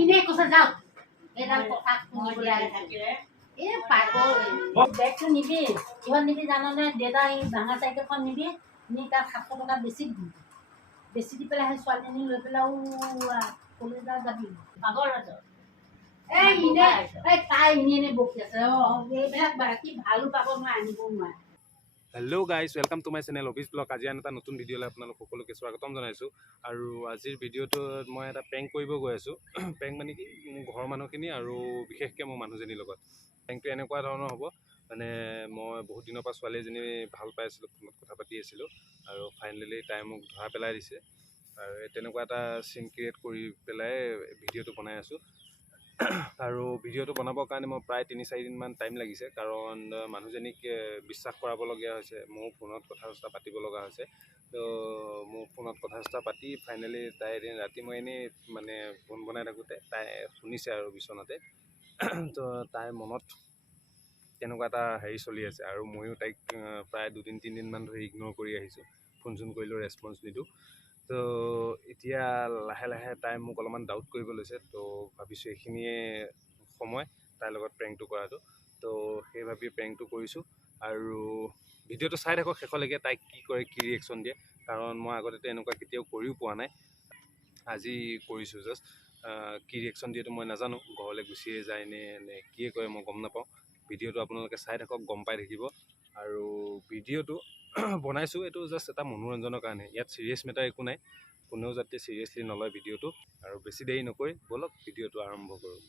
ইনে কৈছে যাওক এইডাল কথা শুনিবলৈ থাকিলে এই পাগল বেগটো নিবি কিহত নিবি জাননে দেউতা এই ভাঙা চাইকেলখন নিবি নি তাত 700 টকা বেছি দি পেলাই সেই ছোৱালীজনী লৈ পেলাই কলেজ যাবি পাগল এই ইনে এই তাই ইনে বকি আছে এইবিলাক বাকী ভালো পাব নোৱাৰে আনিব নোৱাৰে। Hello' guys welcome to my channel office blog. আজি আন এটা নতুন ভিডিঅ'লৈ আপোনালোক সকলোকে স্বাগতম জনাইছোঁ। আৰু আজিৰ ভিডিঅ'টোত মই এটা প্ৰেংক কৰিব গৈ আছোঁ। প্ৰেংক মানে কি, মোৰ ঘৰৰ মানুহখিনি আৰু বিশেষকৈ মোৰ মানুহজনীৰ লগত। প্ৰেংকটো এনেকুৱা ধৰণৰ হ'ব, মানে মই বহুত দিনৰ পৰা ছোৱালী এজনী ভাল পাই আছিলোঁ, ফোনত কথা পাতি আছিলোঁ আৰু ফাইনেলি তাই মোক ধৰা পেলাই দিছে। আৰু তেনেকুৱা এটা চিন ক্ৰিয়েট কৰি পেলাই ভিডিঅ'টো বনাই আছোঁ। আৰু ভিডিঅ'টো বনাবৰ কাৰণে মই প্ৰায় 3-4 দিনমান টাইম লাগিছে, কাৰণ মানুহজনীক বিশ্বাস কৰাবলগীয়া হৈছে। মোৰ ফোনত কথা চথা পাতিব লগা হৈছে। তো মোৰ ফোনত কথা চথা পাতি ফাইনেলি তাই এদিন ৰাতি মই এনেই মানে ফোন বনাই থাকোঁতে তাই শুনিছে আৰু বিচনাতে। তো তাইৰ মনত তেনেকুৱা এটা হেৰি চলি আছে, আৰু ময়ো তাইক প্ৰায় 2-3 দিনমান ধৰি ইগন'ৰ কৰি আহিছোঁ। ফোন চোন কৰিলেও ৰেছপন্স নিদিওঁ। তো এতিয়া লাহে লাহে তাই মোক অলপমান ডাউট কৰিব লৈছে। তো ভাবিছোঁ এইখিনিয়ে সময় তাইৰ লগত প্ৰেংকটো কৰাটো। তো সেই ভাবি প্ৰেংকটো কৰিছোঁ। আৰু ভিডিঅ'টো চাই থাকক শেষলৈকে, তাইক কি কৰে, কি ৰিয়েকশ্যন দিয়ে, কাৰণ মই আগতে এনেকুৱা কেতিয়াও কৰিও পোৱা নাই। আজি কৰিছোঁ জাষ্ট। কি ৰিয়েকশ্যন দিয়েতো মই নাজানো, ঘৰলৈ গুচিয়ে যায় নে কিয়ে কৰে মই গম নাপাওঁ। ভিডিঅ'টো আপোনালোকে চাই থাকক, গম পাই থাকিব। আৰু ভিডিঅ'টো বনাইছোঁ এইটো জাষ্ট এটা মনোৰঞ্জনৰ কাৰণে, ইয়াত চিৰিয়াছ মেটাৰ একো নাই। কোনেও যাতে চিৰিয়াছলি নলয় ভিডিঅ'টো। আৰু বেছি দেৰি নকৰি ব'লক ভিডিঅ'টো আৰম্ভ কৰোঁ।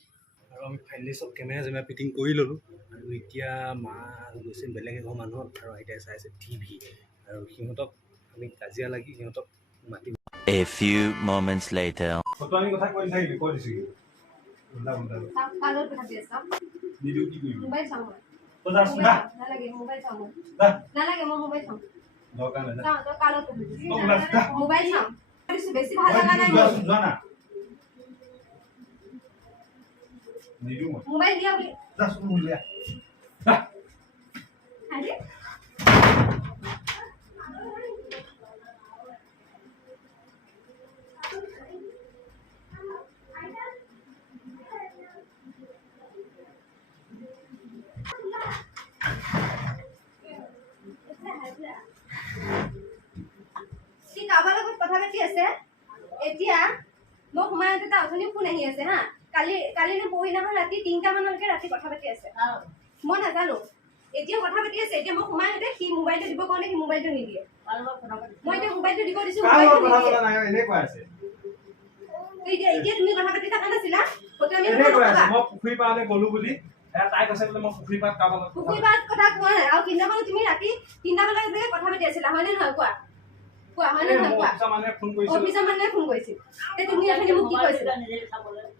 আৰু আমি ফাইনেলি চব কেমেৰা ফিটিং কৰি ল'লোঁ। আৰু এতিয়া মা গৈছে বেলেগ এঘৰ মানুহত, আৰু আইতাই চাই আছে টিভি। আৰু সিহঁতক আমি কাজিয়া লাগি সিহঁতক মাতি A few moments later. ফটোৱামি কথা কৈ নাথাকিবি, কৈ দিছোঁ বেছি ভাল লগা নাই মোবাইল দিয়া বুলি কাৰোবাৰ লগত কথা পাতি আছে। এতিয়া মই সোমাই এটা অথনি ফোন আহি আছে হা, কালি নে পৰহিদিনাখন ৰাতি 3টা মানলৈকে ৰাতি কথা পাতি আছে। মই নাজানো, এতিয়া কথা পাতি আছে। এতিয়া মই সোমাই আহোঁতে সি মোবাইলটো দিব কাৰণে সি মোবাইলটো নিদিয়ে। মই এতিয়া মোবাইলটো দিব দিছোঁ, এতিয়া তুমি কথা পাতি থকা নাছিলা। মই পুখুৰী পাৰলৈ গ'লো বুলি তাই কৈছে বোলে মই পুখুৰী পাৰত কাৰোবাৰ লগত পুখুৰী পাৰত কথা কোৱা নাই। আৰু সিদিনাখন তুমি ৰাতি 3টা বজালৈকে কথা পাতি আছিলা, হয়নে নহয়? কোৱা হয় নে নহয়? কোৱা। অফিচৰ মানুহে ফোন কৰিছিল, তুমি অথনি মোক কি কৈছিলা?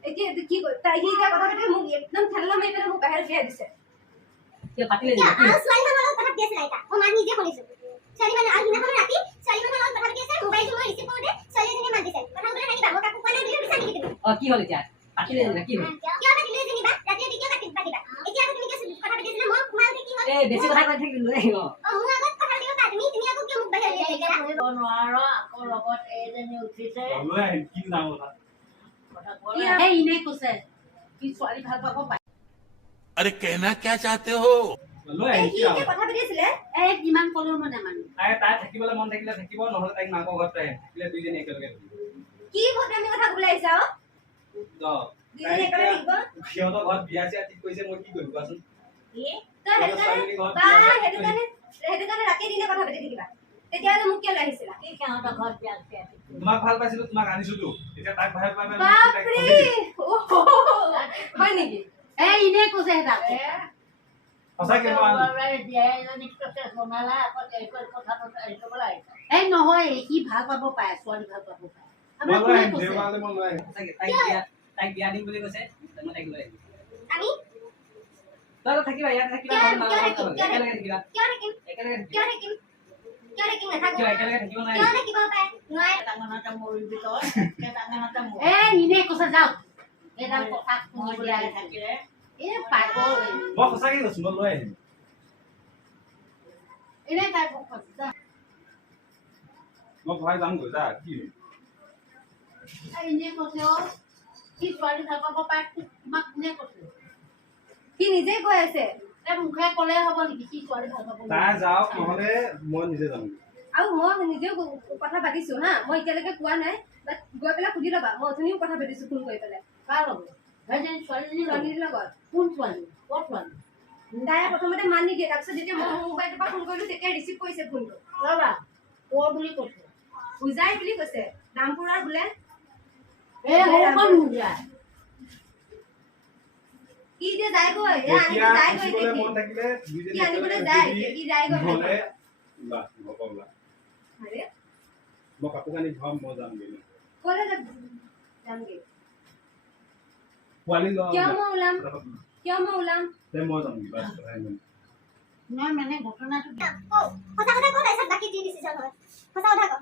এতিয়া কি তাই সি এতিয়া কথা পাতি মোক একদম ঠেলা মাৰি পেলাই মোক বাহিৰত উলিয়াই দিছে। কি হ'ল এতিয়া? পাতিলে কি হ'ল? বেছি কথা কৈ থাকিলো अरे कहना क्या चाहते हो? কথা পাতিছিলে ইমান কলেও মানে মানুহ তাই থাকিবলৈ মন থাকিলে থাকিব, নহ'লে তাইক মাকৰ ঘৰত আহিম, থাকিলে দুইজনী একেলগে কি ভদ্ৰামি কথা ক'বলৈ আহিছা? সিহঁতৰ ঘৰত বিয়া চিয়া ঠিক কৰিছে, মই কি কৰিম কোৱাচোন? সেইটো কাৰণে ৰাতি দিনে কথা পাতি থাকিবা। তেতিয়াহ'লে মোক কিয় লৈ আহিছিলা? তোমাক ভাল পাইছিলো, তোমাক আনিছোতো। এতিয়া তাক ভাল পাই হয় নেকি? ইনে কৈছে সঁচাকে নহয়, সি ভাল পাব পাৰে, ছোৱালী ভাল পাব পাৰে। তাইক বিয়া দিম বুলি কৈছে, মই তাইক লৈ আহিম। তই থাকিবা, ইয়াত থাকিবা, একেলগে থাকিবা। একেলগে থাকিব ইনে কৈছে যাওক এইডাল কথা শুনিবলৈ থাকিলে এই পাগল মই সঁচাকে কৈছো, মই লৈ আহিম। এনে তাই মই ভয় যাম গৈ যা কি এনে কৈছে কি ছোৱালী ভাল পাব পাৰে তোমাক কোনে কৈছে সি নিজে কৈ আছে এই মুখে ক'লে হ'ব নেকি কি ছোৱালী ভাল পাব তাই যাওক নহ'লে মই নিজে যাম আৰু মই নিজেও কথা পাতিছো হা মই এতিয়ালৈকে কোৱা নাই বাট গৈ পেলাই সুধি ল'বা মই অথনিও কথা পাতিছো ফোন কৰি পেলাই কাৰ লগত সেইজনী ছোৱালীজনীৰ ছোৱালীৰ লগত কোন ছোৱালী ক'ত ছোৱালী তাই প্ৰথমতে মান নিদিয়ে তাৰপিছত যেতিয়া মই মোৰ মোবাইলটোৰ পৰা ফোন কৰিলো তেতিয়া ৰিচিভ কৰিছে ফোনটো ৰ'বা ক'ৰ বুলি কৈছে উজাই বুলি কৈছে ৰামপুৰৰ বোলে এই সৰুখন নুলিয়াই কি যে যায়গৈ এতিয়া যায়গৈ উঠিবলৈ মন থাকিলে দুইজনী কি আনিবলৈ একেলগে যায় যদি কি যায়গৈ নহ'লে ওলা হ'ব ওলা আৰে মই কাপোৰ কানি ধোৱাম মই যামগৈ ক'লে যামগে পোৱালি লোৱা কিয় মই ওলাম তে মই যামগৈ বাছ কথাই নাই মই মানে ঘটনাটো সঁচা কথা ক তাৰপিছত বাকী যি ডিচিশ্যন হয় সঁচা কথা ক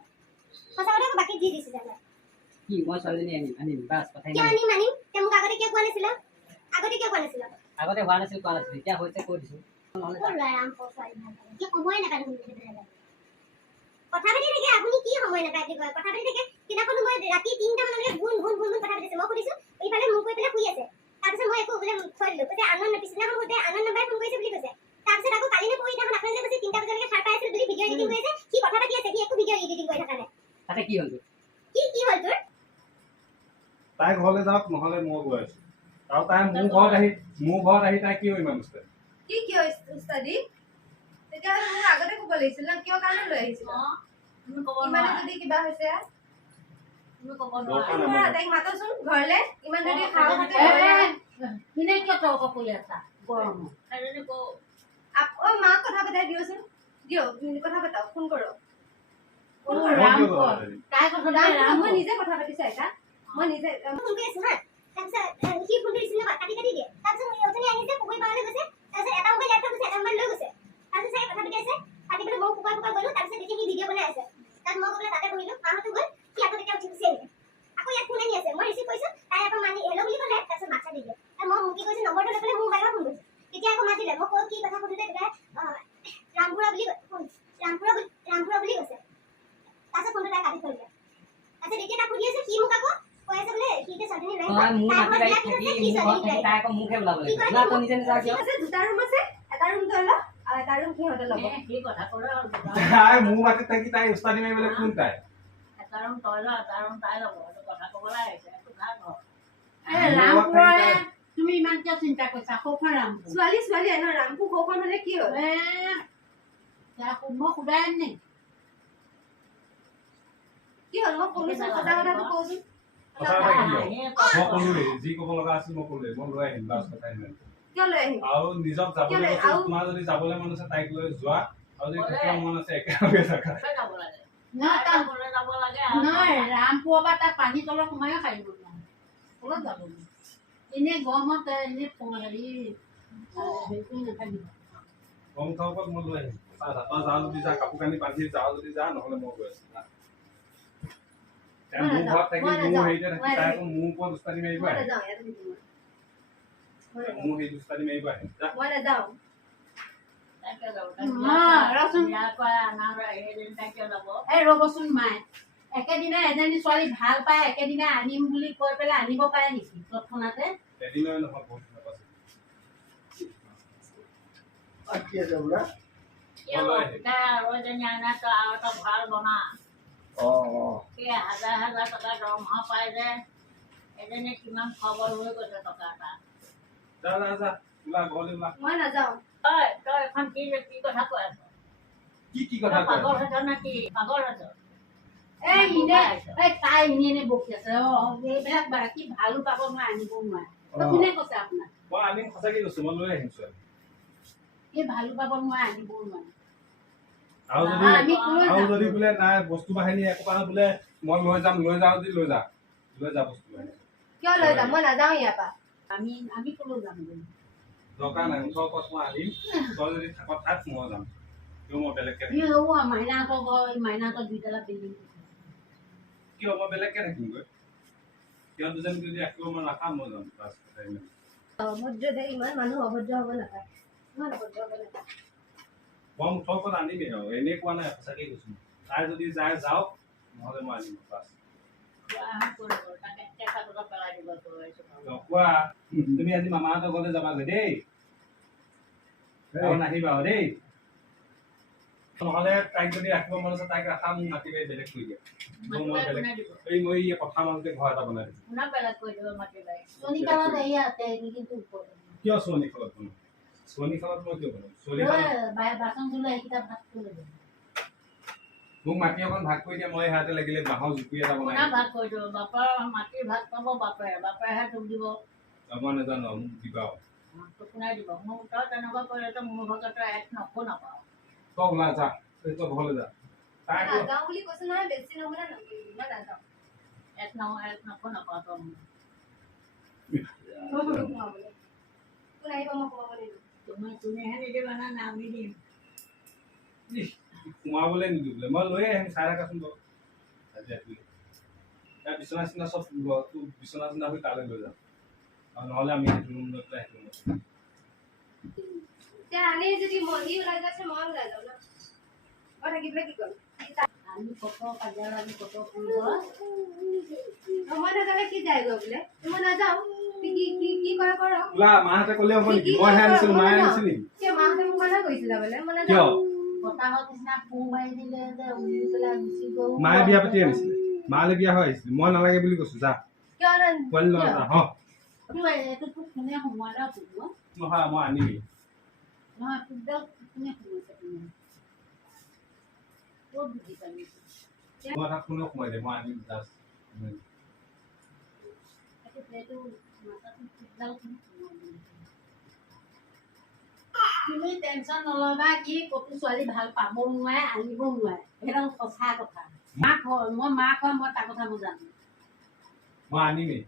বাকী যি ডিচিশ্যন হয় কি মই ছোৱালীজনী আনিম বাছ কথাই কিয় নাই আনিম তে মোক আগতে কিয় কোৱা নাছিলা আগতে হোৱা নাছিল কোৱা নাছিল এতিয়া হৈছে কৈ দিছো নহ'লে ক'ৰ ল'ৰাই আম ছোৱালী ভাল পালে কি সময় নাপায় দেখোন কথা পাতি থাকে আপুনি কি সময় নাপায় বুলি কয় কথা পাতি থাকে কিনাখনো মই ৰাতি 3টা মানলৈকে গুণ কথা পাতিছে মই সুধিছো এইফালে মোক কৈ পেলাই শুই আছে তাৰপিছত মই একো বোলে থৈ দিলো কৈছে আনন্দ পিছদিনাখন সুধে আনন্দ নাম্বাৰ ফোন কৰিছে বুলি কৈছে তাৰপিছত আকৌ কালি নে পৰহিদিনাখন আপোনালোকে কৈছে 3টা বজালৈকে সাৰ পাই আছিল বুলি ভিডিঅ' এডিটিং কৰি আছে সি কথা পাতি আছে সি একো ভিডিঅ' এডিটিং কৰি থকা নাই তাতে কি হ'ল কি হ'ল তোৰ তাই ঘৰলৈ যাওক নহ'লে মই গৈ আছো আৰু তাই মোৰ ঘৰত আহি তাই কিয় ইমান উস্তাদ কি কিয় উস্তাদি তেতিয়াহ'লে মোক আগতে ক'ব লাগিছিল না কিয় কাৰণে লৈ আহিছিল তুমি ক'ব ইমানে নোৱাৰা যদি কিবা হৈছে তুমি ক'ব দৰকাৰ নোৱাৰা নাই। তাইক মাতচোন ঘৰলে ইমান যদি সাহস আছে কোনে কিয় তৰ্ক কৰি আছা গৰমত সেইজনী অ মাক কথা পাতাই দিয়চোন কথা পাতাও ফোন কৰো কোনো মই ৰাম কিয় কয় কথা পাতিম? তাই কথা মই নিজে কথা পাতিছো এটা মই নিজে ফোন কৰি আছো হা তাৰপিছত সি ফোনটো ৰিচিভ নকৰে কাটি দিয়ে তাৰপিছত অথনি আহিছে পুখুৰী পাৰলৈ গৈছে তাৰপিছত এটা মোবাইল ইয়াত থৈ গৈছে এটা মোবাইল লৈ গৈছে তাৰপিছত চাই কথা পাতি আছে পাতি পেলাই মই পুকুৰা গ'লো তাৰপিছত দেখি সি ভিডিঅ' বনাই আছে তাত মই গৈ তাতে বহিলো মাহঁতো গ'ল সি আকৌ তেতিয়া উঠি গুচি আহিলে আকৌ ইয়াত ফোন আহি আছে মই ৰিচিভ কৰিছো তাই আকৌ মানি হেল্ল' বুলি ক'লে তাৰপিছত মাত চাই দিলে মই মোক কি কৈছো নম্বৰটো লৈ পেলাই মোৰ মোবাইলৰ ফোন কৰিছো তেতিয়া আকৌ মাতিলে মই কৈ কি কথা সুধোতে তেতিয়া ৰামপুৰা বুলি কৈছে তাৰপিছত ফোনটো তাই কাটি থৈ দিলে তাৰপিছত এতিয়া তাক সুধি আছে সি মোক আকৌ কৈ আছে বোলে সি যে ছোৱালীজনী লৈ তই মোৰ মাটি বাৰীত থাকি মোৰ ঘৰত থাকি তাই আকৌ মুখে ওলাব লাগিব না তই নিজে নিজে কিয় আছে দুটা ৰুম আছে এটা ৰুম তই ল আৰু এটা ৰুম সিহঁতে ল'ব সেই কথা ক'লে হ'ল তাই মোৰ মাটিত থাকি তাই উস্তাদি মাৰিবলৈ কোন তাই এটা ৰুম তই ল এটা ৰুম তাই ল'ব এইটো কথা ক'বলৈ আহিছে এইটো ভাল ঘৰ মোৰ ৰামপুৰৰে তুমি ইমান কিয় চিন্তা কৰিছা সৌখন ৰামপুৰ ছোৱালী ৰামপুৰ সৌখন হ'লে কি হ'ল মই সোধাই আনি কি হ'ল মই শুনিছো সঁচা কথাটো কওঁচোন সঁচা কথা কি হ'ল? মই ক'লোৱেই যি ক'ব লগা আছিল মই ক'লোৱেই মই লৈ আহিম বাছ কথাই নাই কিয় লৈ আহিম আৰু নিজক যাবলৈ কৈছো তোমাৰ যদি যাবলৈ মন আছে তাইক লৈ যোৱা আৰু যদি থাকিব মন আছে একেলগে থাকা যাব লাগে যাব লাগে নহয় ৰামপুৰৰ পৰা তাত পানী তলত সোমায়ো সাৰিব নোৱাৰে অলপ যাব এনেই গৰমত এনেই হেৰি কৰি নাথাকিব গম খাব মই লৈ আহিম তই যাওঁ যদি যা কাপোৰ কানি বান্ধি যাওঁ যদি যা নহ'লে মই গৈ আছো মোৰ ঘৰত থাকি মোৰ হেৰিতে থাকি তাই আকৌ মোৰ ওপৰত উস্তাদি মাৰিব মই আহে নাযাওঁ ইয়াত মোৰ হেৰি উস্তাদি মাৰিব আহে যা মই নাযাওঁ ৰ'বচোন মায়ে একেদিনাই এজনী ছোৱালী ভাল পায় একেদিনাই আনিম বুলি কৈ পেলাই আনিব পাৰে নেকি তৎক্ষণাতে এদিনৰে নহয় বহুত দিনৰ পাছত হাজাৰ হাজাৰ টকা দৰমহা পাই যে এজনী কিমান খবৰ হৈ গৈছে টকা এটা যা যা যা ওলা ঘৰলৈ ওলা মই নাযাওঁ তই এখন কি কথা কৈ আছ কি কথা কৈ পাগল আছ? হৈছ নে কি পাগল হৈছ তাই এনে বকি আছে এইবিলাক বাকী ভালো পাব নোৱাৰে আনিব নোৱাৰে কোনে কৈছে আপোনাক মই আনিম সঁচাকে কৈছো মই লৈ আহিম ছোৱালী এই ভালো পাব নোৱাৰে আনিবও নোৱাৰে আৰু যদি বোলে নাই বস্তু বাহিনী একোপা বোলে মই লৈ যাওঁ যদি লৈ যা বস্তু বাহিনী কিয় লৈ যাম মই নাযাওঁ ইয়াৰ পৰা আমি ক'লৈ যাম দৰকাৰ নাই ওচৰ ওপৰত মই আহিম তই যদি থাক থাক মই যাম কিয় মই বেলেগকে থাকিম মাইনাহঁতৰ ঘৰ মাইনাহঁতৰ দুইতলা বিল্ডিং কিয় মই বেলেগকে থাকিমগৈ সিহঁত দুজনী যদি ৰাখিব মই নাখাম মই যাম বাছ কথাই নাই অভদ্ৰ দে ইমান মানুহ অভদ্ৰ হ'ব নাপায় ইমান অভদ্ৰ হ'ব নাপায় মই মুঠৰ ওপৰত আনিমেই আৰু এনেই কোৱা নাই সঁচাকে কৈছো তাই যদি যায় যাওক নহ'লে মই আনিম বাছ কোৱা তুমি আজি মামাহঁতৰ ঘৰলৈ যাবাগৈ দেই আৰু নাহিবা দেই নহ'লে তাইক যদি ৰাখিব মন আছে তাইক ৰাখা মোক মাতি পাই বেলেগ কৰি দিয়া মই এই পথাৰ মাজতে ঘৰ এটা বনাই দিম কিয় চোৱনি খালত বনাম চোৱনি খালত মই কিয় বনাম মোক মাটি অকণ ভাগ কৰি দিয়া মই হাতে লাগিলে বাঁহৰ জুপুৰি এটা বনাই ভাগ কৰি দিব বাপৰ মাটি ভাগ পাব বাপেহে তোক দিব মই নাজানো মোক দিবা কোনাই দিব মোক তই তেনেকুৱা কৰিলে মোৰ ভাগত এক নকো নাপাওঁ তই ওলা যা তই ঘৰলৈ যা তাই নাযাওঁ বুলি কৈছো নহয় বেছি নহ'লে নকৰিবি মই নাযাওঁ এক নকো নাপাওঁ তই মই সুধো সোমাবলৈ কোন আহিব মই সোমাব নিদিওঁ তুমিহে নিদিবা না আমি দিম সোমাবলৈ নিদিওঁ বোলে মই লৈ আহিম চাই থাকাচোন বাৰু আজি ৰাতি তাৰ বিচনা চিচনা চব তোৰ বিচনা চিচনা হৈ তালৈ লৈ যাম আৰু নহ'লে আমি সেইটো ৰুম লৈ পেলাই সেইটো ৰুম এতিয়া আনি যদি মহি ওলাই যাচ্ছে মই ওলাই যাওঁ ন মই থাকি পেলাই কি কৰিম আমি কত কাজিয়া লাগি কত ফুৰিব মই নাযালে কি যায়গৈ বোলে মই নাযাওঁ কি কি কি কৰে কৰক ওলা মাহঁতে ক'লে হ'ব নেকি মইহে আনিছিলোঁ মায়ে আনিছিল নেকি কিয় মাহঁতে মোক মানা কৰিছিল যাবলৈ মই কিয় নাযাওঁ বতাহৰ নিচিনা পু মাৰি দিলে যে উৰি পেলাই গুচি গ'ল মায়ে বিয়া পাতি আনিছিলে মালে বিয়া হৈ আহিছিলে মই নালাগে বুলি কৈছো যা কিয় পোৱালি ল'ৰা যা হ এইটো তোক কোনে সোমোৱালে তোক নহয় মই আনিবি নহয় তোকডাল কোনে সোমাইছে তুমি ক'ত বুজি পালি মই তাক কোনেও সোমাই দে মই আনিম জাষ্ট এইটো মাথাটো তোকডাল কোনে সোমোৱালে তুমি টেনচন নল'বা কি ক'তো ছোৱালী ভাল পাব নোৱাৰে আনিব নোৱাৰে সেইডাল সঁচা কথা মাক হয় মই মাক হয় মই তাৰ কথা বুজানো মই আনিমেই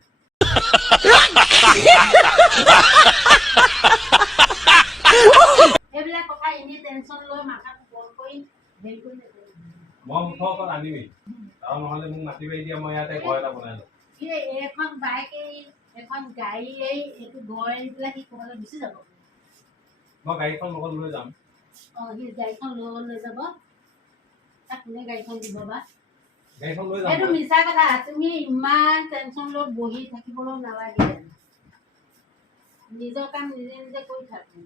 এইবিলাক কথা এনেই টেনচন লৈ মাথাটো গৰম কৰি হেৰি কৰি নকৰিবা মই মুঠৰ ওপৰত আনিমেই আৰু নহ'লে মোক মাতি পাৰি দিয়া মই ইয়াতে ঘৰ এটা বনাই লওঁ এইখন বাইক এখন গাড়ী এইটো ঘৰ আনি পেলাই সি ক'ৰবালৈ গুচি যাব মই গাড়ীখন লগত লৈ যাম সি গাড়ীখন লৈ যাব তাক কোনে গাড়ীখন দিব বা গাড়ীখন লৈ যাম এইটো মিছা কথা তুমি ইমান টেনচন লৈ বহি থাকিবলৈ নালাগে নিজৰ কাম নিজে নিজে কৰি থাকোঁ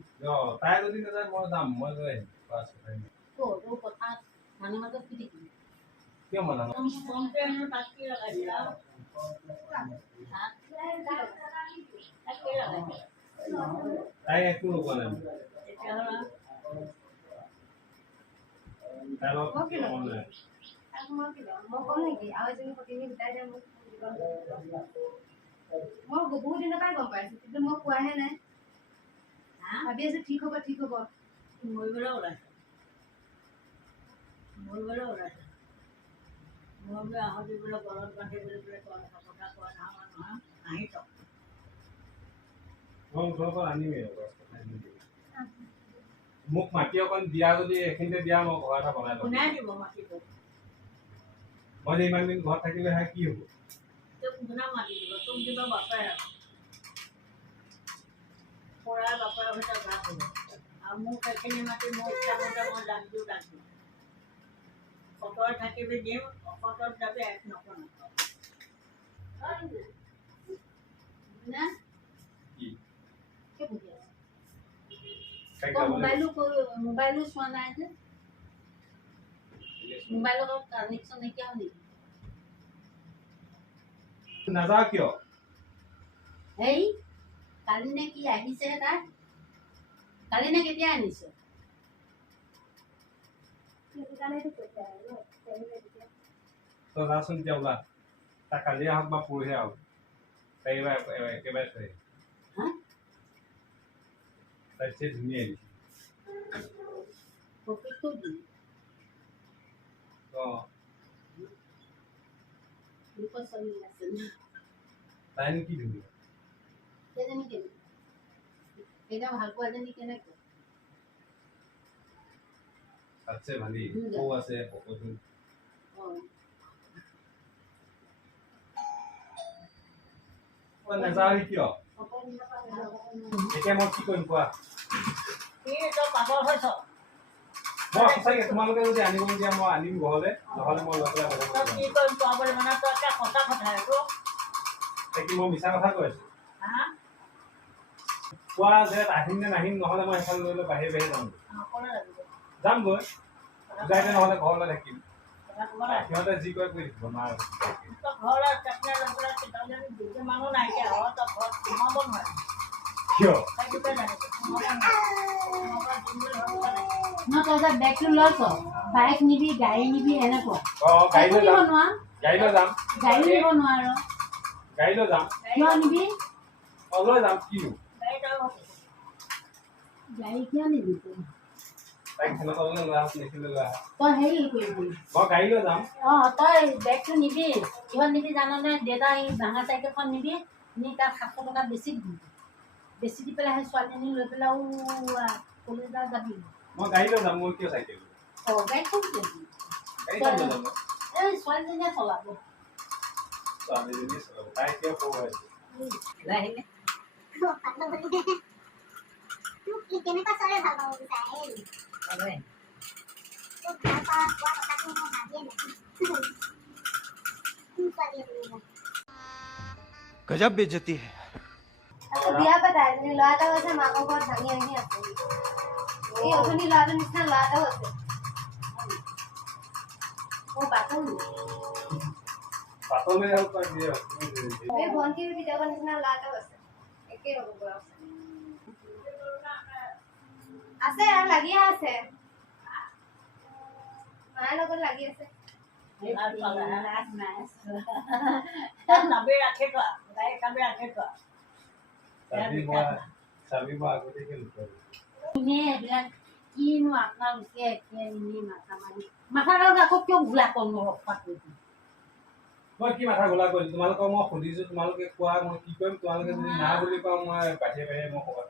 তাই যদি নাযায় মই যাম মই লৈ আহিম তোৰ কথা মানুহ মাজত কি থাকিম কিয় মই নাযাম তাক কি লগাইছে তাই একো লগোৱা নাই তাইৰ লগত মন নাই মই কম নেকি আৰু এজনী সতিনী গোটাই দে মোক মই বহুত দিনৰ পৰাই গম পাইছো কিন্তু মই কোৱাহে নাই ভাবি আছো ঠিক হ'ব মৰিবলৈ ওলাইছে মই বোলে আহোঁতে বোলে গলত বান্ধি বোলে কথা কোৱা নহয় আহি থক মই মুঠৰ ওপৰত আনিমেই মোক মাটি অকণ দিয়া যদি এইখিনিতে দিয়া মই ঘৰ এটা বনাই লম কোনে দিব মাটিটো মই যে ইমান দিন ঘৰত থাকিলেহে কি হ'ব তোক কোনে মাটি দিব তোক দিব বাপেৰে পৰাৰ বাপেৰৰ ভিতৰত ভাগ হ'ব আৰু মোক সেইখিনি মাটি মোৰ ইচ্ছা মতে মই দাগ দিওঁ অকল থাকিবি দিম অকলত যাবি এক নকওঁ মোবাইলো চোৱা নাই যে মোবাইলৰ লগত কানেকশ্যন নাইকিয়া হ'ল নেকি নাযাওঁ কিয় হেই কালি নে কি আহিছে তাত কালি নে কেতিয়া আনিছে তই যাচোন এতিয়া ওলা তাক কালিয়ে আহক বা পৰহিয়ে আহক তাই একেবাৰে থৈ তাই যে ধুনীয়া আহিছে প্ৰফিটটো দিম তাইনো কি ধুনীয়া সেইজনী কেনে সেইটা ভাল পোৱাজনী কেনেকৈ তাতছে ভালেই সৌ আছে পকৰটো নাযাওঁ কিয় এতিয়া মই কি কৰিম কোৱা পাগল হৈছ মই সঁচাকৈ তোমালোকে যদি আনিব দিয়া মই আনিম ঘৰলৈ নহ'লে মই লৈ পেলাই তই কি কৰিম তই বুলি মানে তই এতিয়া সঁচা কথা এইটো কি মই মিছা কথা কৈ আছোঁ হা কোৱা যে আহিম নে নাহিম নহ'লে মই সেইফালে লৈ লৈ বাহিৰে বাহিৰে যাম ক'লে লাগিব যামগৈ বুজাইতে নহ'লে ঘৰলৈ থাকিম কথা ক'ব লাগে সিহঁতে যি কৰে কৰি দিব নোৱাৰে তই ঘৰলৈ টেকনে লৈ পেলাই কিতাপজনী দুজন মানুহ নাইকিয়া হয় তই ঘৰত সোমাব নোৱাৰে কিয় সেইটোকে জানিব ন তই যে বেগটো লৈছ বাইক নিবি গাড়ী নিবি এনেকুৱা অঁ গাড়ী লৈ নিব যাম নোৱাৰ গাড়ী লৈ যাম গাড়ী নিব নোৱাৰ গাড়ী লৈ যাম কিয় নিবি অঁ লৈ যাম কিনো গাড়ী কিয় নিবি তাইক খেলা চাবলৈ লৈ আহক নিখিলে লৈ আহক তই হেৰি কৰিবি মই গাড়ী লৈ যাম অঁ তই বেগটো নিবি কিহত নিবি জাননে দেউতা এই ডাঙৰ চাইকেলখন নিবি নি তাত 700 টকা বেছি দিবি বেছি দি পেলাই সেই ছোৱালীজনী লৈ পেলাই কলেজত যাবি মই গাড়ী লৈ যাম মই কিয় চাইকেল অঁ গাড়ীখন কিয় গাড়ী লৈ যাম এই ছোৱালীজনীয়ে চলাব ছোৱালীজনীয়ে চলাব তাই কিয় সৰু হৈ আছে কেনেকুৱা চলে ভাল পাব বিচাৰে তোক ভাল পোৱা কোৱা কথাটো মই ভাবিয়ে নাছিলো गजब बेइज्जती है বিয়া পাতাই ল'ৰা এটাও আছে মাকৰ ঘৰত ভাঙি ভাঙি আছে এই অথনি ল'ৰাটোৰ নিচিনা ল'ৰা এটাও আছে পাতলে আৰু পাই দিয়ে এই ভণ্টিৰ পিতাকৰ নিচিনা ল'ৰা এটাও আছে একেই ৰ'ব বয়স আছে আৰু লাগিয়ে আছে মাৰ লগত লাগি আছে চাবি ৰাখি থোৱা গাড়ী চাবি ৰাখি থোৱা চাবি মই আগতীয়াকৈ লুকুৱাই এইবিলাক কিনো আপোনালোকে এনেই মাথা মাৰি মাথাডালত আকৌ কিয় ঘোলা কম মই কি মাথা ঘোলা কৰিছোঁ তোমালোকক মই সুধিছোঁ তোমালোকে কোৱা মই কি কৰিম তোমালোকে যদি না বুলি কোৱা মই বাহিৰে বাহিৰে মই ক'ৰবাত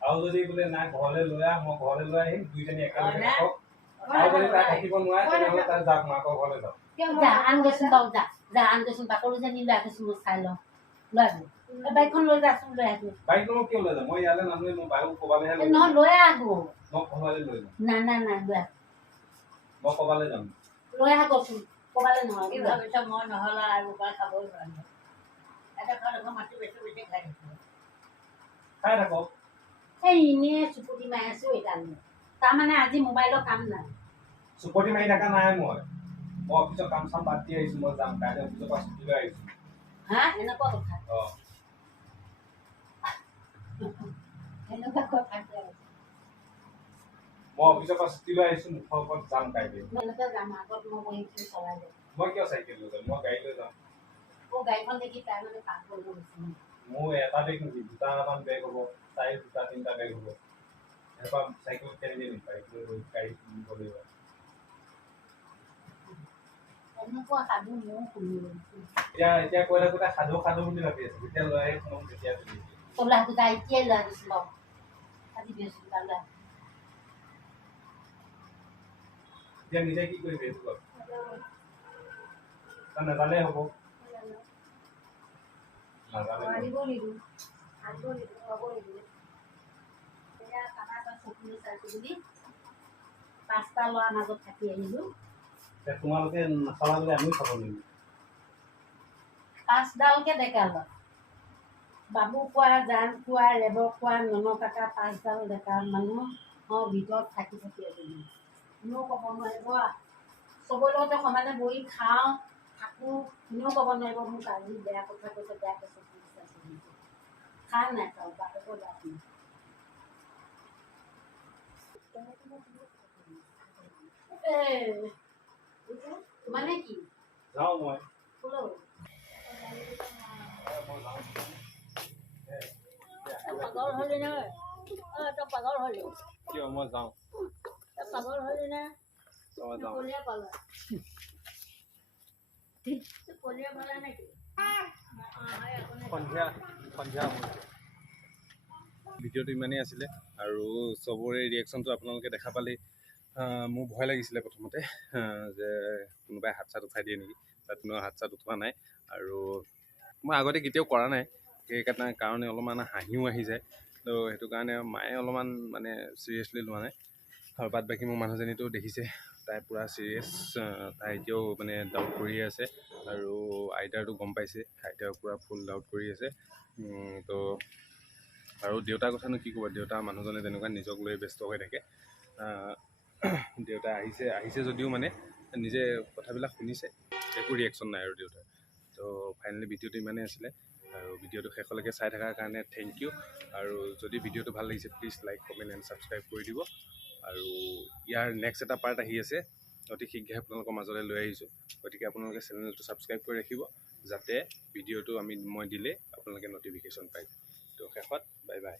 আৰু যদি বোলে নাই ঘৰলৈ লৈ আহ মই ঘৰলৈ লৈ আহিম দুইজনী একেলগে থাকক আৰু যদি তাই থাকিব নোৱাৰে তেনেহ'লে তাই যাওক মাকৰ ঘৰলৈ যাওক যা আন গৈছোন বাৰু যা আন গৈছোন বাকলো জানি লৈ আহিছোঁ মই চাই লওঁ লৈ আহিব বাইকখন লৈ যাচোন লৈ আহিব বাইকটো মই কিয় লৈ যাম মই ইয়ালৈ নানোৱে মই বাইক ক'ৰবালৈহে লৈ যাম নহয় লৈ আহিব মই ক'ৰবালৈ লৈ যাম নাই লৈ আহ মই ক'ৰবালৈ যাম লৈ আহ গৈছোন ক'বালৈ নহয় ভাবিছ মই নহ'লে আৰু পৰা খাবই নোৱাৰিম এটা ঘৰ মাটি বেছি বেছি খাই খাই থাকক এই এনেই চুপুতি মাৰি আছোঁ এইকাৰণে তাৰমানে আজি মোবাইলৰ কাম নাই চুপতি মাৰি থকা নাই মই অফিচৰ কাম চাম বাদ দি আহিছোঁ মই যাম কাইলৈ অফিচৰ পৰা ছুটি লৈ আহিছোঁ হা এনেকুৱা কথা অঁ এনেকুৱা কথা মই অফিচৰ পৰা ছুটি লৈ আহিছোঁ মুখৰ ওপৰত যাম কাইলৈ এনেকৈ যাম আগত মই বহিছোঁ চলাই যাম মই কিয় চাইকেল লৈ যাম মই গাড়ী লৈ যাম গাড়ীখন দেখি তাই মানে পাক কৰিব গৈছে মোৰ এটা বেগ নেকি দুটামান বেগ হ'ব চাৰি দুটা তিনিটা বেগ হ'ব এনেকুৱা চাইকেল কেনেকৈ নিম গাড়ী নিব লাগিব এনেকুৱা সাধু ময়ো শুনিব এতিয়া কৈ থাকোঁতে সাধু বুলি ভাবি আছোঁ যেতিয়া লৈ আহি সোমাম তেতিয়া তুমি তবলা সাধু তাই এতিয়াই লৈ আহিছোঁ বাৰু আজি বৃহস্পতিবাৰ এতিয়া নিজে কি কৰিবি এইটো কওক নাজানে হ'ব নাজানে আনিব নিদিওঁ হ'ব নিদিওঁ পাঁচটা ল'ৰাৰ মাজত থাকি আহিলোঁ তোমালোকে নাচালা বুলি আমিও চাব লাগিব পাঁচডালকে ডেকা ল'ৰা বাবু খোৱা জান খোৱা ৰেবৰ খোৱা নন কাকা পাঁচডাল ডেকা মানুহ ভিতৰত থাকি আহিলোঁ কোনেও ক'ব নোৱাৰিব চবৰে লগতে সমানে বহি খাওঁ থাকোঁ কোনেও ক'ব নোৱাৰিব মোক আজি বেয়া কথা কৈছে খাই নাই খাওঁ বাপেকৰ দাঁত মানে কি যাওঁ মই পাগল হলি নহয় তই পাগল হলি কিয় মই যাওঁ তই পাগল হলি নে যাওঁ পলিয়া পালা পলিয়া পালা নেকি সন্ধিয়া ভিডিঅ'টো ইমানেই আছিলে আৰু চবৰে ৰিয়েকশ্যনটো আপোনালোকে দেখা পালেই মোৰ ভয় লাগিছিলে প্ৰথমতে যে কোনোবাই হাত চাত উঠাই দিয়ে নেকি তাত কোনেও হাত চাত উঠোৱা নাই আৰু মই আগতে কেতিয়াও কৰা নাই সেইকাৰণে অলপমান হাঁহিও আহি যায় তো সেইটো কাৰণে মায়ে অলপমান মানে চিৰিয়াছলি লোৱা নাই আৰু বাদ বাকী মোৰ মানুহজনীতো দেখিছে তাই পূৰা চিৰিয়াছ তাই এতিয়াও মানে ডাউট কৰিয়ে আছে আৰু আইতাৰটো গম পাইছে আইতাৰ পূৰা ফুল ডাউট কৰি আছে তো আৰু দেউতাৰ কথানো কি ক'ব দেউতা মানুহজনে তেনেকুৱা নিজক লৈ ব্যস্ত হৈ থাকে দেউতা আহিছে যদিও মানে নিজে কথাবিলাক শুনিছে একো ৰিয়েকশ্যন নাই আৰু দেউতাৰ তো ফাইনেলি ভিডিঅ'টো ইমানেই আছিলে আৰু ভিডিঅ'টো শেষলৈকে চাই থকাৰ কাৰণে থেংক ইউ আৰু যদি ভিডিঅ'টো ভাল লাগিছে please like comment and subscribe কৰি দিব আৰু ইয়াৰ নেক্সট এটা পাৰ্ট আহি আছে অতি শীঘ্ৰে আপোনালোকৰ মাজলৈ লৈ আহিছোঁ গতিকে আপোনালোকে চেনেলটো ছাবস্ক্ৰাইব কৰি ৰাখিব যাতে ভিডিঅ'টো মই দিলে আপোনালোকে ন'টিফিকেশ্যন পায় তো শেষত বাই বাই